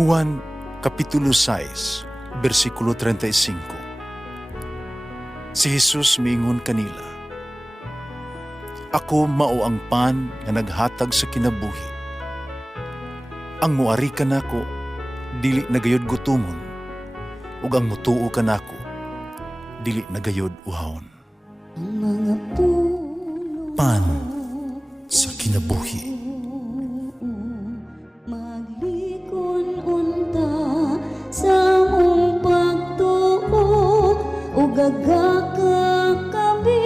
Juan Kapitulo 6, versikulo 35. Si Jesus miingon kanila, "Ako mao ang pan nga naghatag sa kinabuhi. Ang muari kanako dili nagayod gutomon, ug ang mutuo kanako dili nagayod uhawon." Pan sa kinabuhi. Sa mong pagtuo o gagakakabi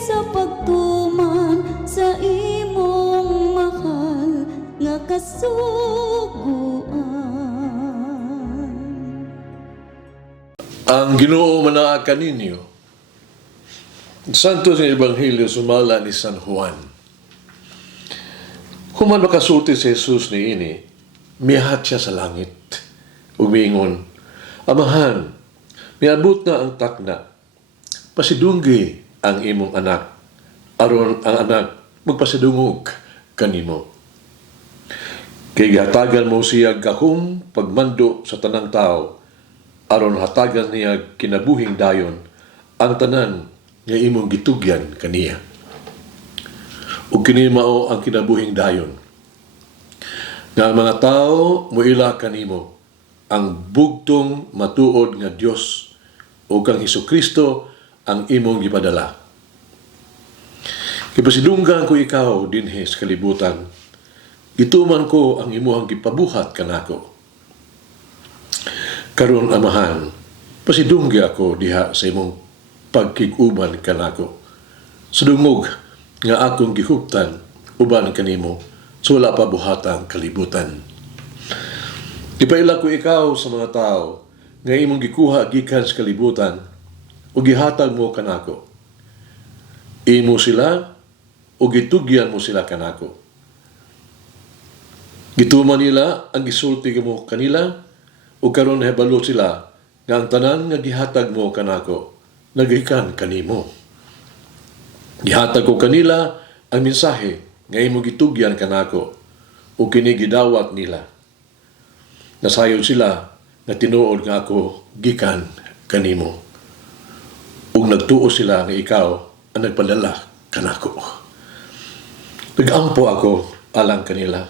sa pagtuman sa imong mahal nga kasuguan. Ang Ginoo manaakan ninyo. Santo sa Ebanghelyo sumala ni San Juan. Human makasulti si Jesus ni ini, mihat siya sa langit. Umingon, "Amahan, miabot na ang takna. Pasidunggi ang imong anak, aron ang anak magpasidungog kanimo. Kay gihatagan mo siya gahom pagmando sa tanang tao, aron hatagan niya kinabuhing dayon ang tanan nga imong gitugyan kaniya. Ug kini mao ang kinabuhing dayon, nga ang mga tao moila kanimo, ang bugtong matuod nga Dios o kang Hesukristo ang imong gipadala. Kipasidunggan ko ikaw dinhi sa kalibutan, gituman ko ang imuhang gipabuhat kanako. Karon amahan, pasidunggi ako diha sa imong pagkiguban kanako. Sudungog nga akong gihuptan uban kanimo sa wala pa buhatang kalibutan. Ipaila ko ikaw sa mga tao nga imong gikuha gikan sa kalibutan o gihatag mo kanako. Imo sila o gitugyan mo sila kanako. Gituman nila ang gisulti mo kanila o karon nahibalo sila nga ang tanan nga gihatag mo kanako nagikan kanimo. Gihatag ko kanila ang mensahe nga imo gitugyan kanako o kini gidawat nila. Nasayon sila na tinuod nga ako gikan kanimo. Ug nagtuo sila nga ikaw ang nagpadala kanako. Nagampo ako alang kanila.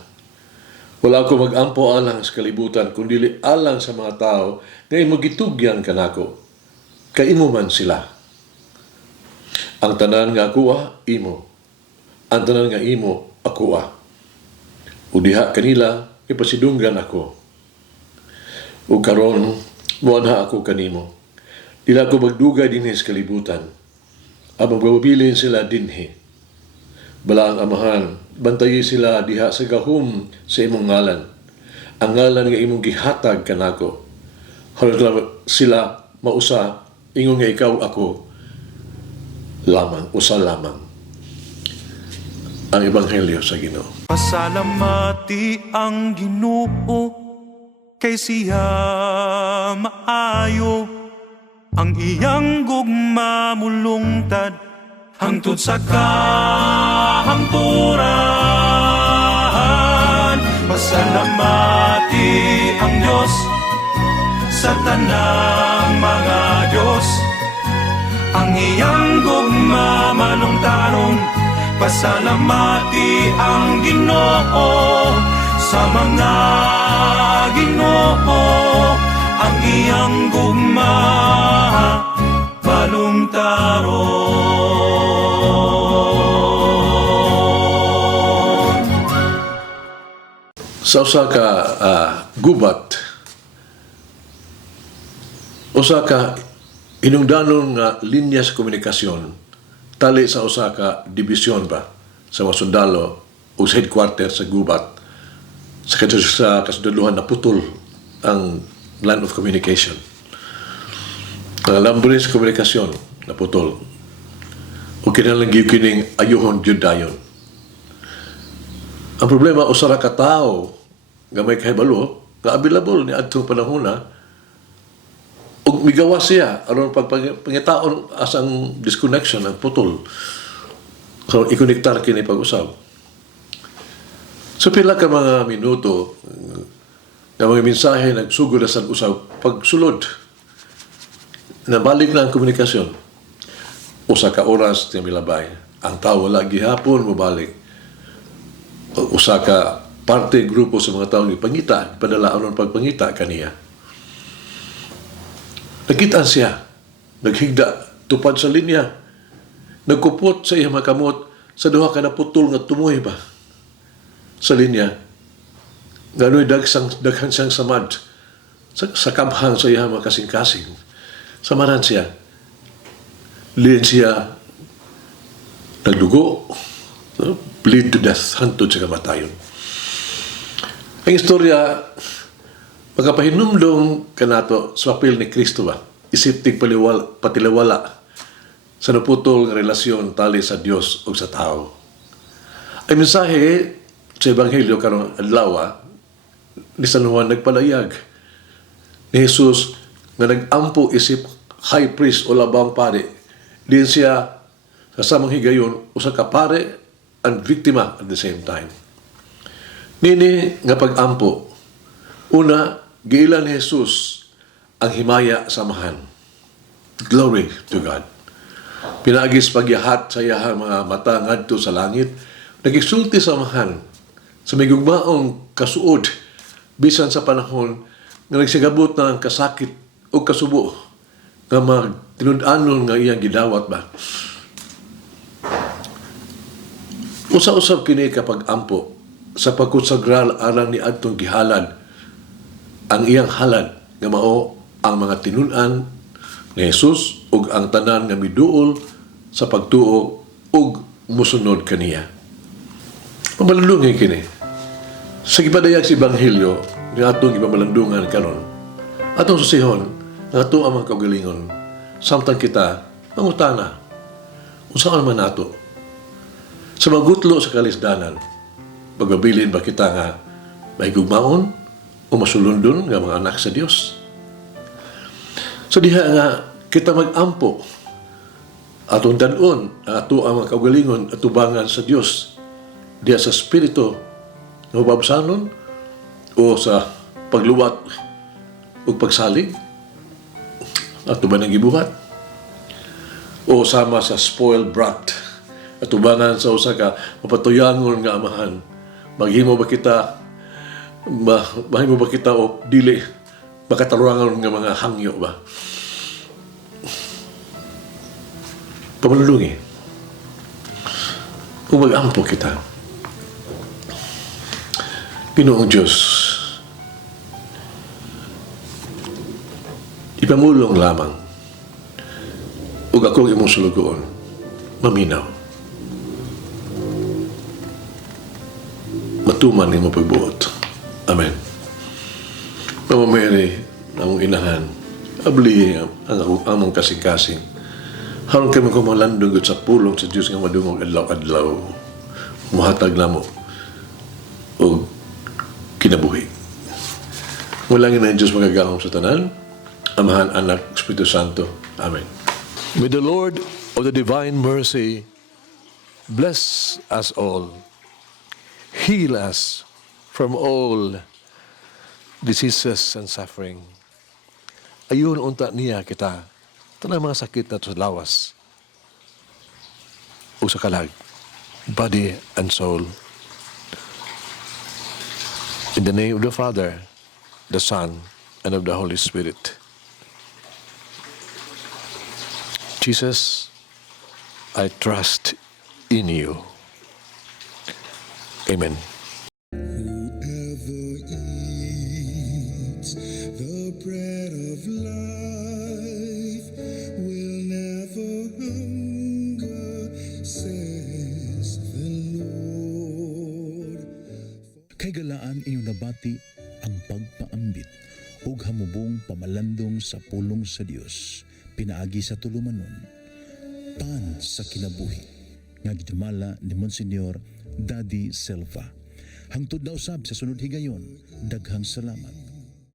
Wala ako magampo alang sa kalibutan, kundi alang sa mga tao nga imo gitugyan kanako. Kay imo man sila. Ang tanan nga akuha, imo. Ang tanan nga imo, akuha. Ug diha kanila, ipasidunggan ako. O karon, muanha ako kanimo. Dila ko magdugay dinhi sa kalibutan. Abang gawabilin sila dinhi. Bala ang amahan, bantayi sila diha sa gahom sa imong ngalan. Ang ngalan nga imong gihatag kanako. Halos sila mausa, ingon nga ikaw ako lamang, usa lamang. Ang Ebanghelyo sa Ginoo. Pasalamati ang Ginoo kay siya maayo, ang iyang gugma mulungtad hangtod sa kahangturan. Pasalamati ang Diyos sa tanang mga Diyos, ang iyang gugma malungtaron. Pasalamati ang Ginoo sa mga Ginoo, ang iyang gugma malungtaron. Sa usa ka gubat, usa ka hinungdanon nga linya sa komunikasyon, tali sa usa ka dibisyon ba sa mga sundalo o sa headquarter sa gubat, sa kasundalohan na putol ang line of communication. Ang lambunin sa komunikasyon na putol. O kinalang kining ayuhon jud dayon. Ang problema, usara ka tao nga may kahibalo, nga available ni adtong panahon na, o migawa siya, aron pangitaon asang disconnection, ang putol. So, ikonektar kini pag-usab. So pila ka mga minuto, nga mga mensahe nagsugod na sa usaw pagsulod. Nabalik na ang komunikasyon. Usa ka oras na milabay. Ang tao wala gihapon mabalik. Usa ka parte grupo sa mga tao ipangita, padalaon ng pagpangita kaniya. Nakita siya, naghigda, tupad sa linya, nagkupot sa iyang makamot sa duha ka naputol nga tumoy ba sa linya. Gano'y daghang siyang samad sa kabhang sa iyang makasing-kasing. Samaran siya. Liyan siya nagdugo, bleed to death, hantod sa kamatayon. Ang istorya, magapahinumdong kanato sa papel ni Kristo ba? Isiptig patilawala sa naputol ng relasyon tali sa Dios o sa tao. Ang mensahe sa Ebanghelyo karong adlaw ni San Juan nagpalayag ni Jesus nga nag-ampo isip high priest o labang pare. Diyan siya kasamang higayon usa ka pare and biktima at the same time. Nini nga pag-ampo, una, giilan ni Jesus ang himaya samahan. Glory to God. Pinagis pagyahat sa iyahang mga mata ngadto sa langit, nagisulti samahan sa may gugmaong kasuod bisan sa panahon nga nagsigabot na ang kasakit o kasubo nga magtinud-anon nga iyang gidawat ba. Usa-usab kini kapag ampo sa pagkonsagral alang ni adtong gihalad ang iyang halad nga mao ang mga tinun-an ni Jesus ug ang tanan nga miduol sa pagtuo ug musunod kaniya. Pamalandungan kini. Sa gipadayag sa Ebanghelyo nga atong ipamalandungan karon, atong susihon nga ato ang mga kaugalingon samtang kita mangutana unsa man nato sa magutlo sa kalisdanan. Magabilin ba kita nga may gugmaon o masulundon nga mga anak sa Dios? So diha nga kita mag-ampo atong danon ato ang mga kaugalingon at tubangan sa Dios diha sa Espiritu nga mababsanon o sa pagluwat o pagsalig at tuban ng gibuhat o sama sa spoiled brat at tubangan sa usa ka mapatuyangon nga amahan. Maghimo ba kita mahimo ba kita o dili makataruangan nga mga hangyo ba? Pamalulungi. Kung mag-ampo kita, Ginoong Diyos, ipamulong lamang ug ako imong sulugoon, maminaw. Matuman ni mo pagbuot. Amen. Mama Mary, among inahan, abli ang among kasing-kasing. Harong kami ko malandong sa pulong sa Diyos nga madungog adlaw-adlaw. Muhatag na mo o kinabuhi. Mulangin na ang Diyos magagahong sa tanan, Amahan, Anak, Espiritu Santo. Amen. May the Lord of the divine mercy bless us all. Heal us from all diseases and suffering. Ayun unta niya kita. Tanang mga sakit na sa lawas o sa kalag, body and soul. In the name of the Father, the Son, and of the Holy Spirit. Jesus, I trust in you. Amen. Whoever eats the bread of life will never hunger, says the Lord. Kay galaan inyong nabati ang pagpaambit ug hamubong pamalandong sa pulong sa Dios pinaagi sa tulumanon. Pan sa kinabuhi nga gidumala ni Monsignor Daddy Silva. Hangtod na usab sa sunod higayon, daghang salamat.